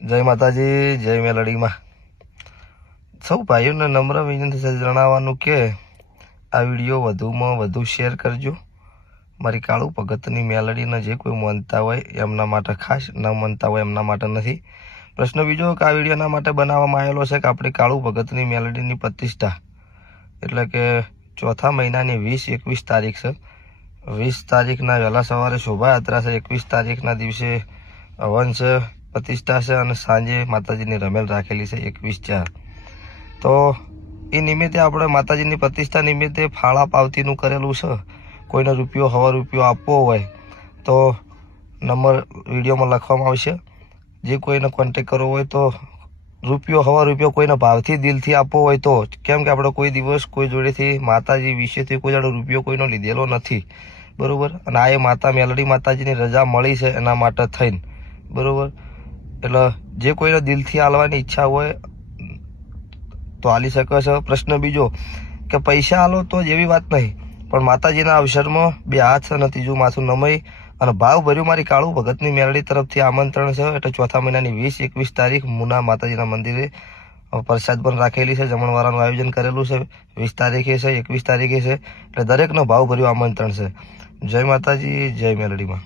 જય માતાજી, જય મેલડીમાં સૌ ભાઈઓને નમ્ર વિનંતી છે જણાવવાનું કે આ વિડીયો વધુમાં વધુ શેર કરજો. મારી કાળુ ભગતની મેલડીને જે કોઈ માનતા હોય એમના માટે ખાસ, ન માનતા હોય એમના માટે નથી. પ્રશ્ન બીજો કે આ વિડીયોના માટે બનાવવામાં આવેલો છે કે આપણી કાળુ ભગતની મેલડીની પ્રતિષ્ઠા એટલે કે ચોથા મહિનાની 20-21 તારીખ છે. 20 તારીખના વહેલા સવારે શોભાયાત્રા છે. 21 તારીખના દિવસે હવન છે, પ્રતિષ્ઠા છે અને સાંજે માતાજીની રમેલ રાખેલી છે 21/4. તો એ નિમિત્તે આપણે માતાજીની પ્રતિષ્ઠા નિમિત્તે ફાળા પાવતીનું કરેલું છે. કોઈને રૂપિયો 100 રૂપિયો આપવો હોય તો નંબર વિડીયોમાં લખવામાં આવશે. જે કોઈને કોન્ટેક કરવો હોય તો રૂપિયો 100 રૂપિયો કોઈને ભાવથી દિલથી આપવો હોય તો, કેમ કે આપણે કોઈ દિવસ કોઈ જોડેથી માતાજી વિશેથી કોઈ જાડો રૂપિયો કોઈનો લીધેલો નથી, બરાબર. અને આ એ માતા મેલડી માતાજીની રજા મળી છે એના માટે થઈને, બરાબર. એટલે જે કોઈને દિલથી આલવાની ઈચ્છા હોય તો આલી શકે છે. પ્રશ્ન બીજો કે પૈસા આલો તો જ એવી વાત નહીં, પણ માતાજીના અવસરમાં 2 હાથ અને 3જું માથું નમાઈ અને ભાવ ભર્યું મારી કાળુ ભગતની મેલડી તરફથી આમંત્રણ છે. એટલે ચોથા મહિનાની 20-21 તારીખ મુના માતાજીના મંદિરે પ્રસાદ પણ રાખેલી છે. જમણવારાનું આયોજન કરેલું છે. 20 તારીખે છે, 21 તારીખે છે. એટલે દરેકનો ભાવ ભર્યું આમંત્રણ છે. જય માતાજી, જય મેલડીમાં.